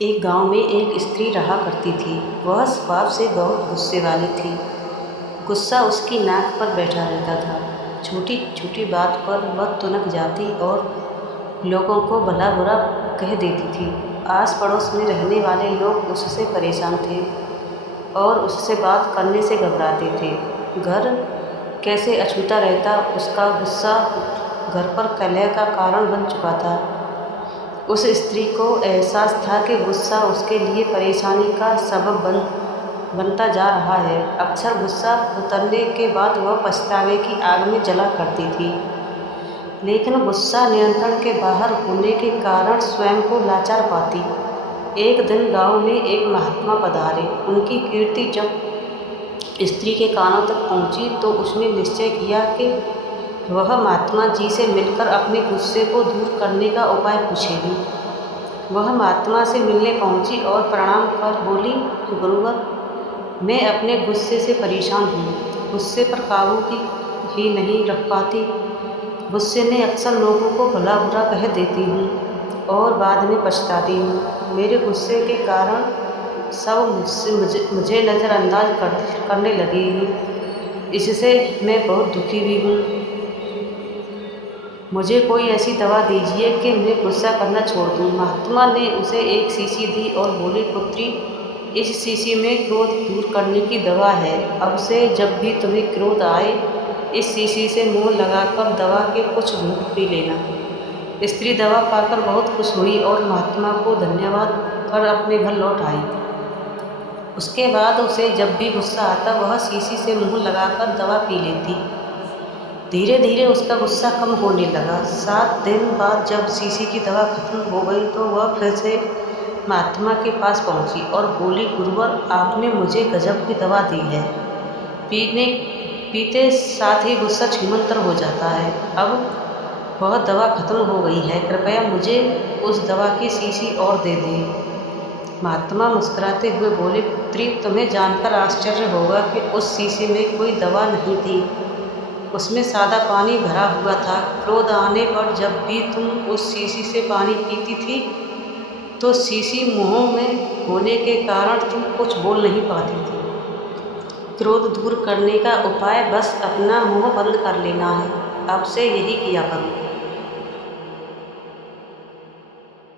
एक गांव में एक स्त्री रहा करती थी। वह स्वभाव से बहुत गुस्से वाली थी। गुस्सा उसकी नाक पर बैठा रहता था। छोटी छोटी बात पर वह तुनक जाती और लोगों को भला बुरा कह देती थी। आस पड़ोस में रहने वाले लोग उससे परेशान थे और उससे बात करने से घबराते थे। घर कैसे अछूता रहता, उसका गुस्सा घर पर कलह का कारण बन चुका था। उस स्त्री को एहसास था कि गुस्सा उसके लिए परेशानी का सबब बनता जा रहा है। अक्सर गुस्सा उतरने के बाद वह पछतावे की आग में जला करती थी, लेकिन गुस्सा नियंत्रण के बाहर होने के कारण स्वयं को लाचार पाती। एक दिन गांव में एक महात्मा पधारे। उनकी कीर्ति जब स्त्री के कानों तक पहुंची तो उसने निश्चय किया कि वह महात्मा जी से मिलकर अपने गुस्से को दूर करने का उपाय पूछेगी। वह महात्मा से मिलने पहुंची और प्रणाम कर बोली, गुरुवर, मैं अपने गुस्से से परेशान हूँ। गुस्से पर काबू ही नहीं रख पाती। गुस्से में अक्सर लोगों को भला बुरा कह देती हूँ और बाद में पछताती हूँ। मेरे गुस्से के कारण सब मुझे नज़रअंदाज करने लगे हैं। इससे मैं बहुत दुखी भी हूँ। मुझे कोई ऐसी दवा दीजिए कि मैं गुस्सा करना छोड़ दूँ। महात्मा ने उसे एक शीशी दी और बोले, पुत्री, इस शीशी में क्रोध दूर करने की दवा है। अब से जब भी तुम्हें क्रोध आए, इस शीशी से मुंह लगाकर दवा के कुछ घूंट पी लेना। स्त्री दवा पाकर बहुत खुश हुई और महात्मा को धन्यवाद कर अपने घर लौट आई। उसके बाद उसे जब भी गुस्सा आता, वह शीशी से मुंह लगाकर दवा पी लेती। धीरे धीरे उसका गुस्सा कम होने लगा। 7 दिन बाद जब शीशी की दवा खत्म हो गई तो वह फिर से महात्मा के पास पहुंची और बोली, गुरुवर, आपने मुझे गजब की दवा दी है। पीते साथ ही गुस्सा छूमंतर हो जाता है। अब वह दवा खत्म हो गई है। कृपया मुझे उस दवा की शीशी और दे दें। महात्मा मुस्कुराते हुए बोले, पुत्री, तुम्हें जानकर आश्चर्य होगा कि उस शीशी में कोई दवा नहीं थी। उसमें सादा पानी भरा हुआ था। क्रोध आने पर जब भी तुम उस शीशी से पानी पीती थी तो शीशी मुंह में होने के कारण तुम कुछ बोल नहीं पाती थी। क्रोध दूर करने का उपाय बस अपना मुंह बंद कर लेना है। अब से यही किया करो।